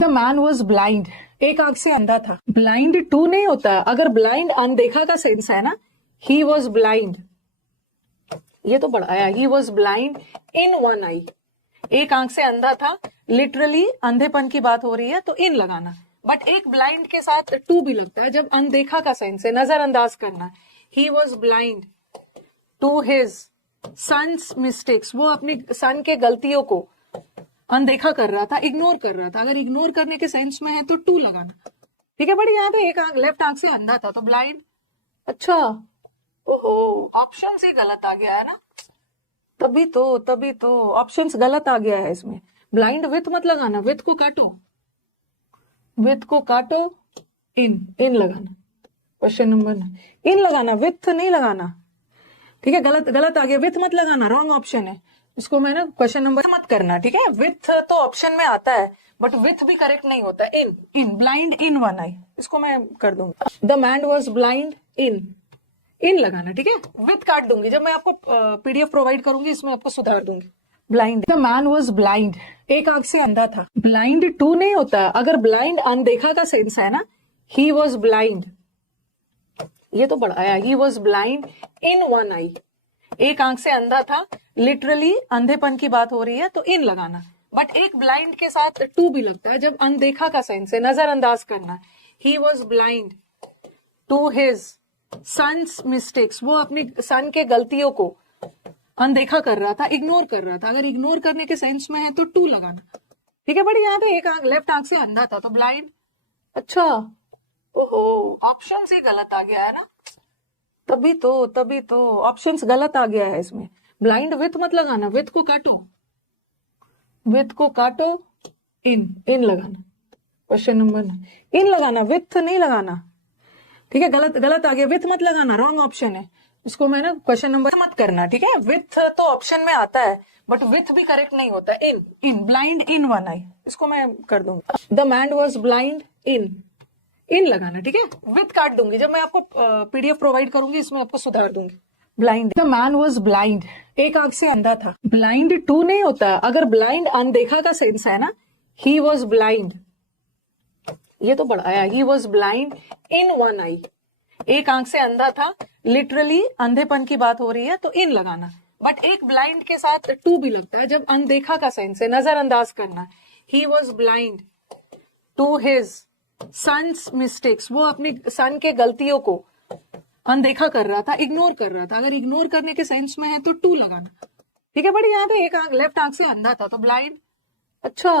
The man was blind, एक आंख से अंधा था। ब्लाइंड टू नहीं होता, अगर ब्लाइंड अनदेखा का सेंस है ना, ही वॉज ब्लाइंड, ये तो बड़ा आया, he was blind in one eye, एक आंख से अंधा था। लिटरली अंधेपन की बात हो रही है तो इन लगाना, बट एक ब्लाइंड के साथ टू भी लगता है जब अनदेखा का सेंस है, नजरअंदाज करना। He was blind to his son's mistakes, वो अपनी सन के गलतियों को अनदेखा कर रहा था, इग्नोर कर रहा था। अगर इग्नोर करने के सेंस में है तो टू लगाना, ठीक है। बड़ी यहाँ पे एक आंख, लेफ्ट आंख से अंधा था तो ब्लाइंड। अच्छा, ओहो, ऑप्शन ही गलत आ गया है ना, तभी तो ऑप्शंस गलत आ गया है इसमें। ब्लाइंड विथ मत लगाना, विथ को काटो, विथ को काटो, इन लगाना। क्वेश्चन नंबर 9 इन लगाना, विथ नहीं लगाना, ठीक है। गलत आ गया, विथ मत लगाना, रॉन्ग ऑप्शन है। इसको मैं ना क्वेश्चन नंबर मत करना, ठीक है। विथ तो ऑप्शन में आता है बट विथ भी करेक्ट नहीं होता। इन ब्लाइंड इन वन आई, इसको मैं कर दूंगा। द मैन वॉज ब्लाइंड इन लगाना, ठीक है। विथ काट दूंगी, जब मैं आपको पीडीएफ प्रोवाइड करूंगी इसमें आपको सुधार दूंगी। Blind, the man was blind, एक आंख से अंधा था। ब्लाइंड टू नहीं होता, अगर ब्लाइंड अनदेखा का सेंस है ना, ही वॉज ब्लाइंड, ये तो बड़ा आया, he was blind in one eye, एक आंख से अंधा था। लिटरली अंधेपन की बात हो रही है तो इन लगाना, बट एक ब्लाइंड के साथ टू भी लगता है जब अनदेखा का सेंस है, नजरअंदाज करना। He was blind to his son's mistakes, वो अपनी सन के गलतियों को अनदेखा कर रहा था, इग्नोर कर रहा था। अगर इग्नोर करने के सेंस में है तो टू लगाना, ठीक है। बड़ी यहाँ पे एक आंख, लेफ्ट आंख से अंधा था तो ब्लाइंड। अच्छा, ओहो, ऑप्शन ही गलत आ गया है ना, तभी तो ऑप्शंस गलत आ गया है इसमें। ब्लाइंड विथ मत लगाना, विथ को काटो, इन लगाना। क्वेश्चन नंबर 9 इन लगाना, विथ नहीं लगाना, ठीक है। गलत आ गया, विथ मत लगाना, रॉन्ग ऑप्शन है। इसको मैं ना क्वेश्चन नंबर मत करना, ठीक है। विथ तो ऑप्शन में आता है बट विथ भी करेक्ट नहीं होता। इन ब्लाइंड इन वन आई, इसको मैं कर दूंगा। द मैन वॉज ब्लाइंड इन लगाना, ठीक है। विथ काट दूंगी, जब मैं आपको पीडीएफ प्रोवाइड करूंगी इसमें आपको सुधार दूंगी। Blind, the man was blind, एक आंख से अंधा था। ब्लाइंड टू नहीं होता, अगर ब्लाइंड अनदेखा का सेंस है ना, ही वॉज ब्लाइंड, ये तो बड़ा आया, he was blind in one eye, एक आंख से अंधा था। लिटरली अंधेपन की बात हो रही है तो इन लगाना, बट एक ब्लाइंड के साथ टू भी लगता है जब अनदेखा का सेंस है, नजरअंदाज करना। He was blind to his son's mistakes, वो अपनी सन के गलतियों को अनदेखा कर रहा था, इग्नोर कर रहा था। अगर इग्नोर करने के सेंस में है तो टू लगाना, ठीक है। बड़ी यहाँ पे एक आंख, लेफ्ट आंख से अंधा था तो ब्लाइंड। अच्छा,